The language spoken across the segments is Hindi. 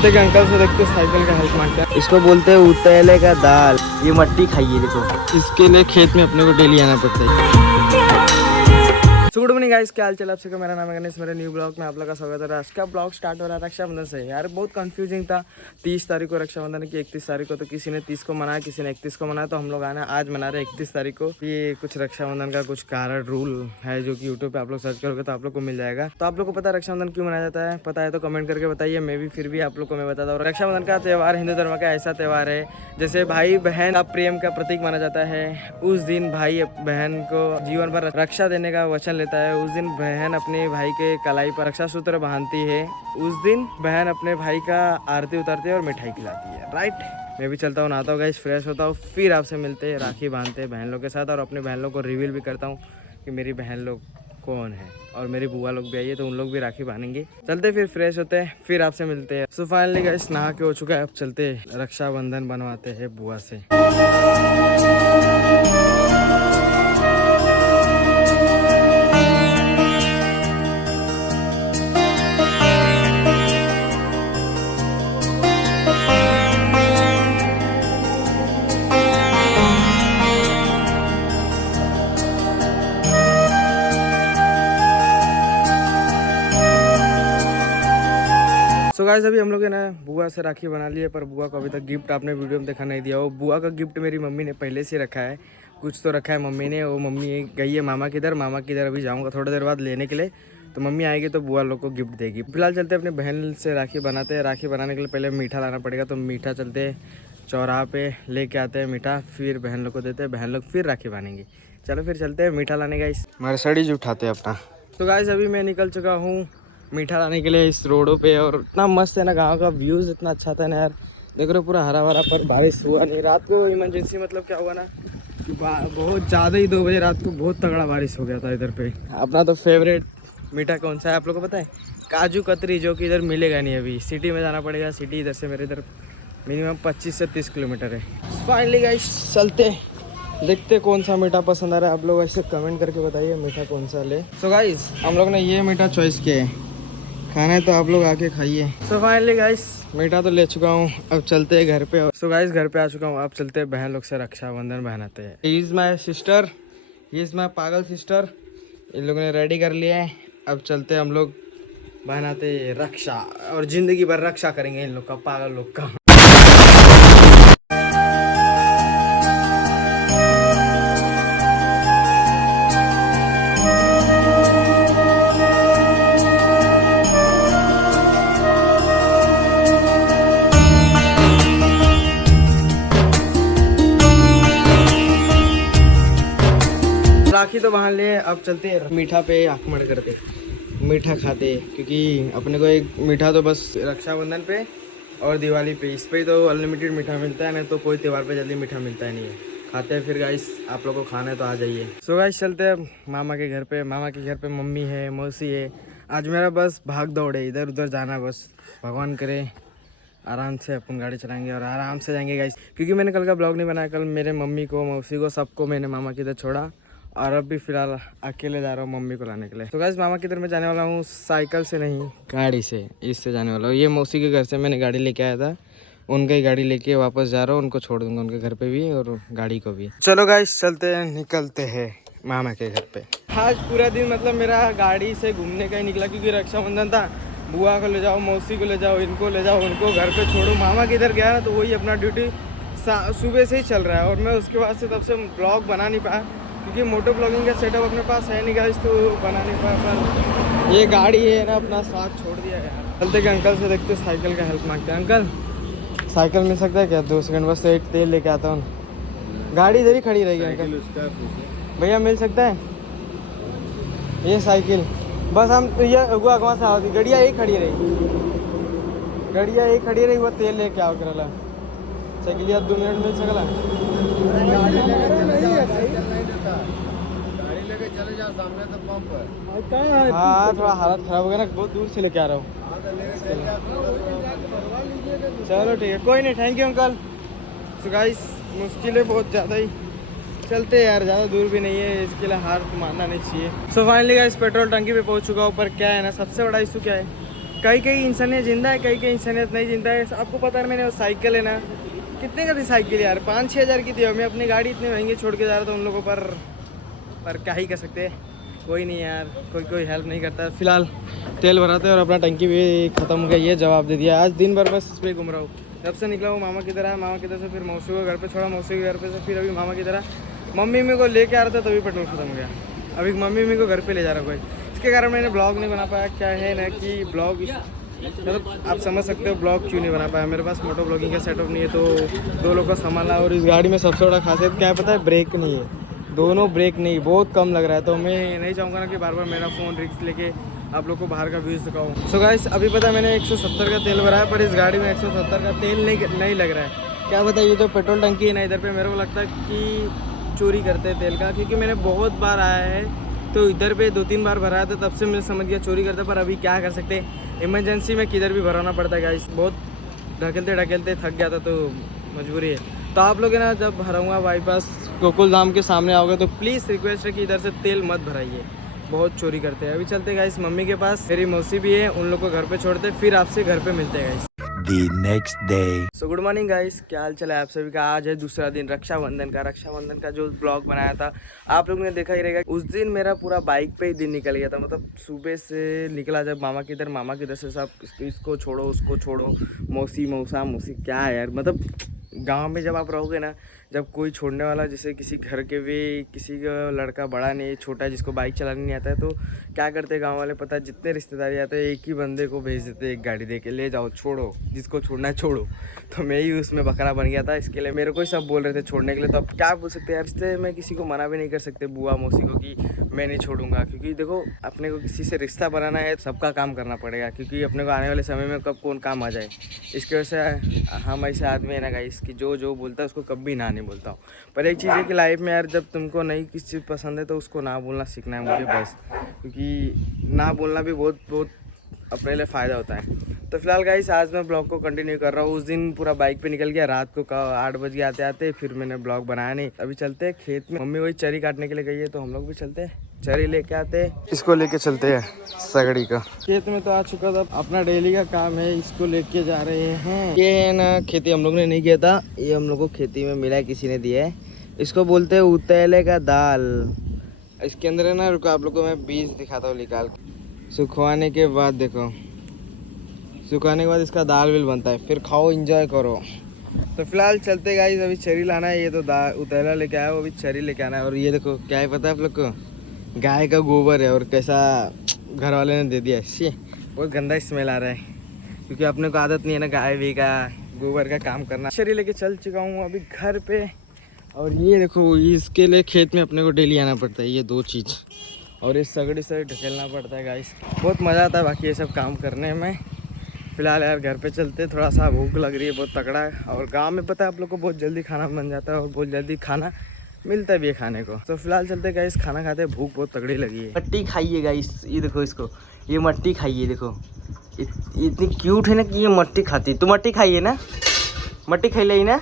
चलते कि अंकल से देखते साइकिल का हेल्प मांगते हैं। इसको बोलते हैं उतैले का दाल। ये मट्टी खाइए देखो। इसके लिए खेत में अपने को डेली आना पड़ता है। गुड मॉर्निंग गाइस, क्या हाल चाल आप सबका। मेरा नाम है गणेश, मेरे न्यू ब्लॉग में आप लोग का स्वागत है। आज का ब्लॉग स्टार्ट हो रहा है रक्षाबंधन से। यार बहुत कंफ्यूजिंग था। 30 तारीख को रक्षाबंधन की, 31 तारीख को। तो किसी ने 30 को मनाया, किसी ने 31 को मनाया। तो हम लोग आना आज मना रहे 31 तारीख को। ये कुछ रक्षाबंधन का कुछ कारण रूल है जो कि यूट्यूब पे आप लोग सर्च करोगे तो आप लोग को मिल जाएगा। तो आप लोग को पता है रक्षाबंधन क्यों मनाया जाता है? पता है तो कमेंट करके बताइए। मैं भी फिर भी आप लोग को मैं बताता हूँ। रक्षाबंधन का त्यौहार हिंदू धर्म का ऐसा त्यौहार है जैसे भाई बहन का प्रेम का प्रतीक माना जाता है। उस दिन भाई बहन को जीवन भर रक्षा देने का वचन लेता है। उस दिन बहन अपने भाई के कलाई पर रक्षा सूत्र बांधती है। उस दिन बहन अपने भाई का आरती उतारती है और मिठाई खिलाती है। राइट, मैं भी चलता हूँ, नहाता हूँ गाइस, फ्रेश होता हूँ, फिर आपसे मिलते हैं। राखी बांधते हैं बहन लोग के साथ और अपने बहन लोग को रिवील भी करता हूँ कि मेरी बहन लोग कौन है। और मेरी बुआ लोग भी आई है तो उन लोग भी राखी बांधेंगे। चलते फिर फ्रेश होते हैं, फिर आपसे मिलते हैं। सो फाइनली गाइस नहा के हो चुका है। अब चलते रक्षाबंधन बनवाते हैं बुआ से। तो गाइस अभी हम लोग ना बुआ से राखी बना लिए, पर बुआ को अभी तक गिफ्ट आपने वीडियो में देखा नहीं दिया। वो बुआ का गिफ्ट मेरी मम्मी ने पहले से रखा है। कुछ तो रखा है मम्मी ने। वो मम्मी गई है मामा किधर, मामा किधर अभी जाऊंगा थोड़ी देर बाद लेने के लिए। तो मम्मी आएगी तो बुआ लोग को गिफ्ट देगी। फिलहाल चलते अपने बहन से राखी बनाते हैं। राखी बनाने के लिए पहले मीठा लाना पड़ेगा, तो मीठा चलते चौराहा पे लेके आते हैं मीठा, फिर बहन लोग को देते हैं। बहन लोग फिर राखी बांधेंगे। चलो फिर चलते हैं मीठा लाने गाइस। मर्सिडीज उठाते हैं अपना। तो गाइस अभी मैं निकल चुका हूँ मीठा लाने के लिए इस रोडों पे। और इतना मस्त है ना, गांव का व्यूज़ इतना अच्छा था ना यार। देख रहे पूरा हरा भरा, पर बारिश हुआ नहीं। रात को इमरजेंसी मतलब क्या हुआ ना कि बहुत ज़्यादा ही 2 बजे रात को बहुत तगड़ा बारिश हो गया था इधर पे। अपना तो फेवरेट मीठा कौन सा है आप लोग को पता है? काजू कतरी, जो कि इधर मिलेगा नहीं। अभी सिटी में जाना पड़ेगा। सिटी इधर से मेरे इधर मिनिमम 25 से 30 किलोमीटर है। फाइनली गाइस चलते देखते कौन सा मीठा पसंद आ रहा है। आप लोग ऐसे कमेंट करके बताइए मीठा कौन सा ले। सो गाइस हम लोग ने ये मीठा चॉइस किया है। खाना है तो आप लोग आके खाइए। सो फाइनली गाइस मीठा तो ले चुका हूँ, अब चलते हैं घर पे। सो गाइस घर पे आ चुका हूँ, अब चलते हैं बहन लोग से रक्षाबंधन बहनाते हैं। He is my sister, he is my पागल सिस्टर। इन लोगों ने रेडी कर लिया है। अब चलते हैं हम लोग बहनाते रक्षा, और ज़िंदगी भर रक्षा करेंगे इन लोग का, पागल लोग का। राखी तो बांध लिए, अब चलते हैं मीठा पे आगमन करते, मीठा खाते। क्योंकि अपने को एक मीठा तो बस रक्षाबंधन पे और दिवाली पे, इस पे तो अनलिमिटेड मीठा मिलता है, नहीं तो कोई त्यौहार पे जल्दी मीठा मिलता ही नहीं है। खाते हैं फिर गाइस, आप लोगों को खाना है तो आ जाइए। सो गाइस चलते हैं मामा के घर पे। मामा के घर पे मम्मी है, मौसी है। आज मेरा बस भाग दौड़ है, इधर उधर जाना। बस भगवान करे आराम से अपन गाड़ी चलाएंगे और आराम से जाएंगे गाइस। क्योंकि मैंने कल का ब्लॉग नहीं बनाया। कल मेरे मम्मी को, मौसी को, सबको मैंने मामा की इधर छोड़ा और अब भी फिलहाल अकेले जा रहा हूँ मम्मी को लाने के लिए। तो गाइस मामा की इधर मैं जाने वाला हूँ साइकिल से नहीं, गाड़ी से, इससे जाने वाला हूँ। ये मौसी के घर से मैंने गाड़ी लेके आया था, उनका ही गाड़ी लेके वापस जा रहा हूँ। उनको छोड़ दूंगा उनके घर पे भी और गाड़ी को भी। चलो गाइस चलते हैं, निकलते हैं मामा के घर पे। आज पूरा दिन मतलब मेरा गाड़ी से घूमने का ही निकला, क्योंकि रक्षाबंधन था। बुआ को ले जाओ, मौसी को ले जाओ, इनको ले जाओ, उनको घर पे छोड़ो। मामा के इधर गया ना तो वही अपना ड्यूटी सुबह से ही चल रहा है। और मैं उसके बाद से तब से ब्लॉग बना नहीं पाया, क्योंकि मोटो ब्लॉगिंग का सेटअप अपने पास है नहीं गाइस, तो बना नहीं पाया। पर ये गाड़ी है ना अपना साथ छोड़ दिया यार। चलते कि अंकल से देखते साइकिल का हेल्प मांगते हैं। अंकल साइकिल मिल सकता है क्या? 2 सेकंड बस, एक तेल लेके आता हूँ। गाड़ी इधर ही खड़ी रहेगी अंकल, भैया मिल सकता है ये साइकिल? बस हम ये अगवा से आओगी, गड़िया एक खड़ी रही, गड़िया एक खड़ी रही, वो तेल लेके आओ करला साइकिल। 2 मिनट मिल सकला? चले जाओ सामने तो पंप है। हाँ थोड़ा हालत खराब हो गया ना, बहुत दूर से लेके आ रहा हूँ। चलो ठीक है, कोई नहीं, thank you uncle. So guys मुश्किल है बहुत ज़्यादा ही। चलते यार, ज़्यादा दूर भी नहीं है, इसके लिए हार मानना नहीं चाहिए। सो फाइनली गाइस पेट्रोल टंकी पे पहुंच चुका हूँ। पर क्या है ना, सबसे बड़ा इशू क्या है, कई कई इंसानियत जिंदा है, कई कई इंसानियत नहीं जिंदा है। आपको पता है मैंने वो साइकिल है ना, कितने का थी साइकिल यार, 5-6 हज़ार की थी। और मैं अपनी गाड़ी इतने महंगी छोड़ के जा रहा था उन लोगों पर क्या ही कर सकते हैं, कोई नहीं यार, कोई हेल्प नहीं करता। फिलहाल तेल भराते और अपना टंकी भी ख़त्म हो गई है, जवाब दे दिया। आज दिन भर बस इस पर घूम रहा हूँ। जब से निकला हूँ मामा की तरह, मामा की तरह से फिर मौसी को घर पे छोड़ा, मौसी के घर पे से फिर अभी मामा की तरह। मम्मी मेरे को लेके आ रहा था तभी पेट्रोल ख़त्म हो गया। अभी मम्मी मेरे को घर पे ले जा रहा कोई, इसके कारण मैंने ब्लॉग नहीं बना पाया। क्या है ना कि ब्लॉग मतलब आप समझ सकते हो ब्लॉग क्यों नहीं बना पाया। मेरे पास मोटो ब्लॉगिंग का सेटअप नहीं है, तो 2 लोग का संभालना। और इस गाड़ी में सबसे बड़ा खासियत क्या है पता है, ब्रेक नहीं है, दोनों ब्रेक नहीं, बहुत कम लग रहा है। तो मैं नहीं चाहूँगा ना कि बार बार मेरा फ़ोन रिस्क लेके आप लोग को बाहर का व्यूज़ दिखाऊँ। सो गाइस अभी पता है मैंने 170 का तेल भरा है, पर इस गाड़ी में 170 का तेल नहीं लग रहा है। क्या पता ये जो पेट्रोल टंकी है ना इधर पे, मेरे को लगता है कि चोरी करते हैं तेल का, क्योंकि मैंने बहुत बार आया है तो इधर पे 2-3 बार भराया था, तब से मैं समझ गया चोरी करते। पर अभी क्या कर सकते हैं, इमरजेंसी में किधर भी भराना पड़ता है गाइस। बहुत ढकेलते थक गया था तो मजबूरी है। तो आप लोग है ना जब भराऊँगा बाईपास गोकुल धाम के सामने आओगे तो प्लीज़ रिक्वेस्ट है कि इधर से तेल मत भराइए, बहुत चोरी करते हैं। अभी चलते गाइस मम्मी के पास, मेरी मौसी भी है, उन लोग को घर पे छोड़ते, फिर आपसे घर पे मिलते हैं guys. The next day. So good morning guys, क्या हाल चाल है आप सभी का। आज है दूसरा दिन रक्षाबंधन का जो ब्लॉग बनाया था आप लोगों ने देखा ही रहेगा। उस दिन मेरा पूरा बाइक पे ही दिन निकल गया था, मतलब सुबह से निकला जब मामा की इधर से सब इसको छोड़ो उसको छोड़ो, मौसी क्या है यार। मतलब गांव में जब आप रहोगे ना, जब कोई छोड़ने वाला, जैसे किसी घर के भी किसी का लड़का बड़ा नहीं छोटा है जिसको बाइक चलाने नहीं आता है, तो क्या करते हैं गांव वाले पता है, जितने रिश्तेदारी आते हैं एक ही बंदे को भेज देते हैं, एक गाड़ी दे के ले जाओ छोड़ो, जिसको छोड़ना है छोड़ो। तो मैं ही उसमें बकरा बन गया था, इसके लिए मेरे को ही सब बोल रहे थे छोड़ने के लिए। तो अब क्या बोल सकते हैं, रिश्ते में किसी को मना भी नहीं कर सकते, बुआ मौसी को, कि मैं नहीं छोड़ूंगा। क्योंकि देखो अपने को किसी से रिश्ता बनाना है, सबका काम करना पड़ेगा, क्योंकि अपने को आने वाले समय में कब कौन काम आ जाए। इसकी वजह से हम ऐसे आदमी है ना गाइस कि जो बोलता है उसको कभी ना नहीं बोलता हूँ। पर एक चीज़ है कि लाइफ में यार, जब तुमको नहीं किसी चीज़ पसंद है तो उसको ना बोलना सीखना है मुझे बस, क्योंकि ना बोलना भी बहुत अपने लिए फ़ायदा होता है। तो फिलहाल गाइस आज मैं ब्लॉग को कंटिन्यू कर रहा हूँ। उस दिन पूरा बाइक पे निकल गया, रात को 8 बजे आते फिर मैंने ब्लॉग बनाया नहीं। अभी चलते हैं खेत में, मम्मी वही चरी काटने के लिए गई है, तो हम लोग भी चलते हैं, चरी लेके आते हैं, इसको लेके चलते हैं सगड़ी का। खेत में तो आ चुका था, अपना डेली का काम है, इसको लेके जा रहे हैं। ये है ना खेती हम लोग ने नहीं किया था, ये हम लोग को खेती में मिला है, किसी ने दिया है। इसको बोलते हैं उतेले का दाल। इसके अंदर है ना, रुको आप लोग को मैं बीज दिखाता हूँ निकाल के। सुखवाने के बाद देखो, सुखाने के बाद इसका दाल विल बनता है, फिर खाओ एंजॉय करो। तो फिलहाल चलते गाइस, अभी चरी लाना है। ये तो उतेला लेके आया, वो अभी चरी लेके आना है। और ये देखो क्या है पता है आप लोग को, गाय का गोबर है, और कैसा घर वाले ने दे दिया है, बहुत गंदा स्मेल आ रहा है, क्योंकि अपने को आदत नहीं है ना गाय भी का गोबर का काम करना। चरी लेके चल चुका हूँ अभी घर पे। और ये देखो इसके लिए खेत में अपने को डेली आना पड़ता है, ये 2 चीज़, और इस सगड़ी से ढकेलना पड़ता है गाइस। बहुत मज़ा आता है बाकी ये सब काम करने में। फिलहाल यार घर पे चलते, थोड़ा सा भूख लग रही है बहुत तगड़ा है। और गांव में पता है आप लोग को बहुत जल्दी खाना बन जाता है, और बहुत जल्दी खाना मिलता भी है खाने को। तो फिलहाल चलते गाइस, खाना खाते, भूख बहुत तगड़ी लगी है। मट्टी खाइए गाइस, ये देखो इसको, ये मट्टी खाइए, देखो इतनी क्यूट है ना कि ये मट्टी खाती है। तो मट्टी खाइए ना, मट्टी खाई ली ना,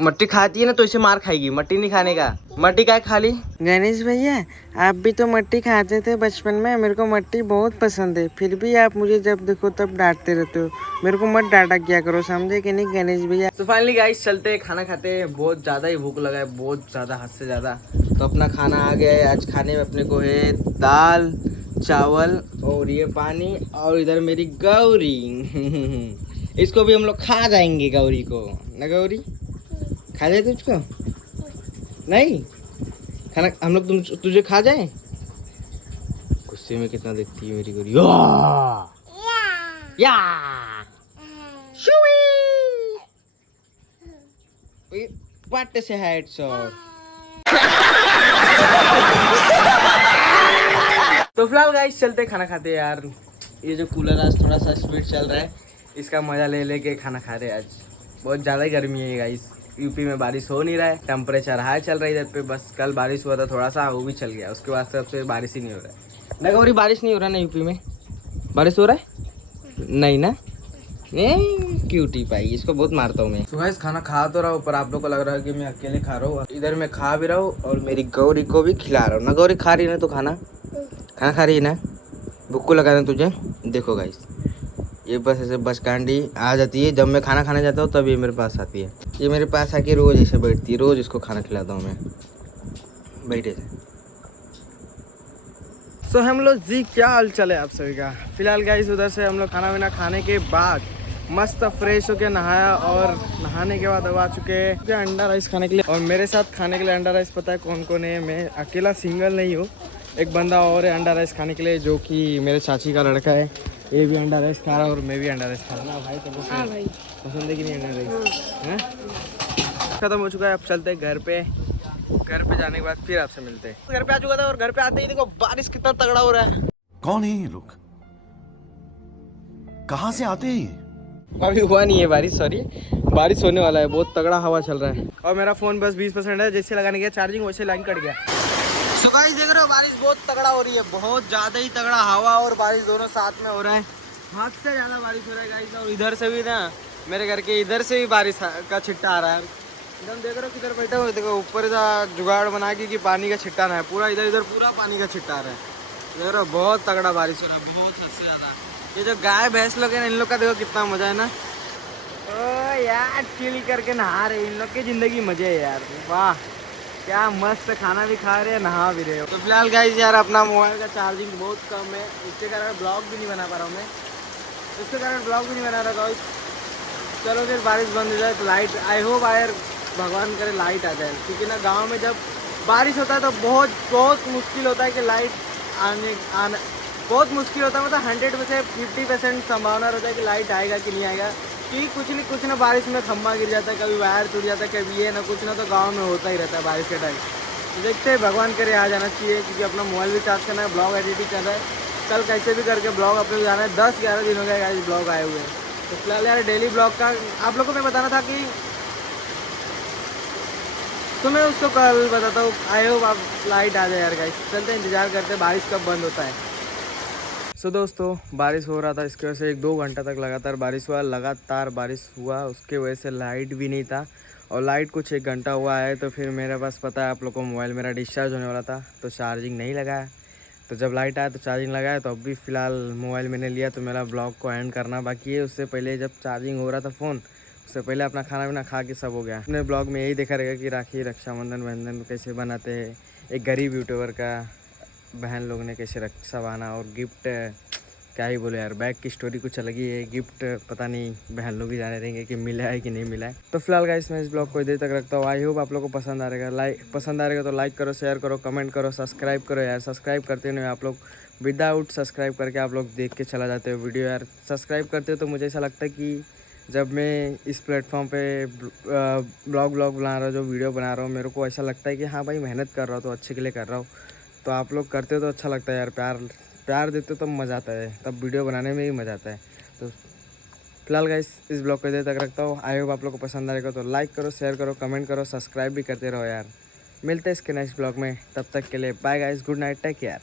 मट्टी खाती है ना तो इसे मार खाएगी, मट्टी नहीं खाने का। मट्टी क्या खा ली? गणेश भैया आप भी तो मट्टी खाते थे बचपन में, मेरे को मट्टी बहुत पसंद है, फिर भी आप मुझे जब देखो तब डांटते रहते हो। मेरे को मत डांटा किया करो, समझे कि नहीं गणेश भैया। तो फाइनली गाइस चलते हैं, खाना खाते हैं, बहुत ज़्यादा ही भूख लगा है, बहुत ज़्यादा, हद से ज़्यादा। तो अपना खाना आ गया है। आज खाने में अपने को है दाल चावल और ये पानी, और इधर मेरी गौरी इसको भी हम लोग खा जाएंगे, गौरी को ना, गौरी खा जाए तुझको नहीं खाना, हम लोग तुझे खा जाए। गुस्से में कितना देखती है मेरी गौरी, या पाटे से हेडशॉट। तो फिलहाल गाइस चलते खाना खाते हैं यार। ये जो कूलर आज थोड़ा सा स्पीड चल रहा है, इसका मजा ले लेके खाना खा रहे हैं। आज बहुत ज़्यादा ही गर्मी है गाइस, यूपी में बारिश हो नहीं रहा है, टेम्परेचर हाई चल रहा है इधर पे। बस कल बारिश हुआ था थोड़ा सा, वो भी चल गया, उसके बाद सबसे बारिश ही नहीं हो रहा है ना। गौरी बारिश नहीं हो रहा ना यूपी में, बारिश हो रहा है नहीं ना, नहीं क्यूटी पाई, इसको बहुत मारता हूँ मैं। तो गाइस खाना खा तो रहा हूँ, पर आप लोग को लग रहा है कि मैं अकेले खा रहा हूँ। इधर मैं खा भी रहा हूँ और मेरी गौरी को भी खिला रहा हूँ ना। गौरी खा रही है ना, तो खाना खा रही है ना, भूख को लगा दें तुझे। देखो गाइस ये बस ऐसे बस कैंडी आ जाती है, जब मैं खाना खाने जाता हूँ तब ये मेरे पास आती है। ये मेरे पास आके रोज़ ऐसे बैठती है, रोज़ इसको खाना खिलाता हूँ मैं, बैठे थे। सो हम लोग जी क्या हाल चले आप सभी का। फिलहाल गाइस उधर से हम लोग खाना वाना खाने के बाद मस्त फ्रेश होके नहाया, और नहाने के बाद अब आ चुके हैं अंडा राइस खाने के लिए। और मेरे साथ खाने के लिए अंडा राइस पता है कौन कौन है, मैं अकेला सिंगल नहीं हूँ, एक बंदा और है अंडा राइस खाने के लिए, जो कि मेरे चाची का लड़का है। ये भी अंडा राइस खा रहा है और मैं भी अंडा राइस खा रहा हूँ भाई। तो हाँ भाई, पसंद है कि नहीं अंडा राइस? हैं? खत्म हो चुका है, अब चलते हैं घर पे। घर पे जाने के बाद फिर आपसे मिलते हैं। घर पे आ चुका था और घर पे आते ही देखो बारिश कितना तगड़ा हो रहा है। कौन है ये लोग? कहाँ से आते हैं ये? अभी हुआ नहीं है बारिश, सॉरी, बारिश होने वाला है, बहुत तगड़ा हवा चल रहा है। और मेरा फ़ोन बस 20% है, जैसे लगाने गया चार्जिंग वैसे लाइन कट गया। सो गाइस देख रहे हो बारिश बहुत तगड़ा हो रही है, बहुत ज़्यादा ही तगड़ा, हवा और बारिश दोनों साथ में हो रहा है। हद से ज़्यादा बारिश हो रहा है गाइस। और इधर से भी ना, मेरे घर के इधर से भी बारिश का छिट्टा आ रहा है। एकदम देख रहे हो किधर बैठे हो, देखो ऊपर का जुगाड़ बना के कि पानी का छिट्टा ना है, पूरा इधर इधर पूरा पानी का छिट्टा आ रहा है। देख रहे हो बहुत तगड़ा बारिश हो रहा है, बहुत हद से ज़्यादा। ये जो गाय भैंस लोग हैं ना, इन लोग का देखो कितना मजा है ना। ओ यार चिल करके नहा रहे, इन लोग की ज़िंदगी मजे है यार, वाह क्या मस्त, खाना भी खा रहे हैं नहा भी रहे हो। तो फिलहाल गाइस यार अपना मोबाइल का चार्जिंग बहुत कम है, इसके कारण ब्लॉग भी नहीं बना पा रहा हूँ मैं, इसके कारण ब्लॉग भी नहीं बना रहा गाइस। चलो फिर बारिश बंद हो जाए तो लाइट, आई होप यार भगवान करे लाइट आ जाए, क्योंकि ना गांव में जब बारिश होता है तो बहुत बहुत मुश्किल होता है कि लाइट आना बहुत मुश्किल होता है, मतलब 100 में से 50% संभावना रहता है कि लाइट आएगा कि नहीं आएगा, क्योंकि कुछ ना बारिश में खम्भा गिर जाता है, कभी वायर टूट जाता है, कभी ये ना कुछ ना, तो गाँव में होता ही रहता है बारिश के टाइम। तो देखते हैं भगवान करे आ जाना चाहिए, क्योंकि अपना मोबाइल भी चार्ज करना है, ब्लॉग एडिटिंग कर रहा है, कल कैसे भी करके ब्लॉग अपलोड जाना है। 10-11 दिन हो गए गाइस ब्लॉग आए हुए हैं। तो फिलहाल यार डेली ब्लॉग का आप लोगों को मैं बताना था कि तो मैं उसको कल बताता हूँ। आई होप आप लाइट आ जाए यार गाइस, चलते इंतज़ार करते हैं बारिश कब बंद होता है। सो दोस्तों बारिश हो रहा था, इसकी वजह से 1-2 घंटा तक लगातार बारिश हुआ, लगातार बारिश हुआ, उसके वजह से लाइट भी नहीं था, और लाइट कुछ 1 घंटा हुआ है। तो फिर मेरे पास पता है आप लोग को, मोबाइल मेरा डिस्चार्ज होने वाला था, तो चार्जिंग नहीं लगाया। तो जब लाइट आया तो चार्जिंग लगाया, तो अभी फ़िलहाल मोबाइल मैंने लिया, तो मेरा ब्लॉग को एंड करना बाकी है। उससे पहले जब चार्जिंग हो रहा था फ़ोन, उससे पहले अपना खाना वाना खा के सब हो गया। अपने ब्लॉग में यही देखा रहेगा कि राखी, रक्षाबंधन, बंधन कैसे बनाते हैं, एक गरीब यूट्यूबर का बहन लोग ने कैसे रक्षा बांधा, और गिफ्ट क्या ही बोले यार, बैग की स्टोरी कुछ अलग ही है। गिफ्ट पता नहीं बहन लोग ही जाने रहेंगे कि मिला है कि नहीं मिला है। तो फिलहाल गाइस मैं इस ब्लॉग को इधर तक रखता हूँ। आई होप आप लोग को पसंद आ रहेगा। पसंद आ रहेगा तो लाइक करो, शेयर करो, कमेंट करो, सब्सक्राइब करो यार। सब्सक्राइब करते नहीं आप लोग, विदाउट सब्सक्राइब करके आप लोग देख के चला जाते हो वीडियो यार। सब्सक्राइब करते हो तो मुझे ऐसा लगता है कि जब मैं इस प्लेटफॉर्म पे ब्लॉग बना रहा हूँ, जो वीडियो बना रहा हूँ, मेरे को ऐसा लगता है कि हाँ भाई मेहनत कर रहा हूँ, तो अच्छे के लिए कर रहा हूँ। तो आप लोग करते हो तो अच्छा लगता है यार, प्यार देते हो तो मज़ा आता है, तब वीडियो बनाने में ही मज़ा आता है। तो फिलहाल गाइस इस ब्लॉग को इधर तक रखता हूँ। आई होप आप लोग को पसंद आएगा, तो लाइक करो, शेयर करो, कमेंट करो, सब्सक्राइब भी करते रहो यार। मिलते हैं इसके नेक्स्ट ब्लॉग में, तब तक के लिए bye guys, good night, take care.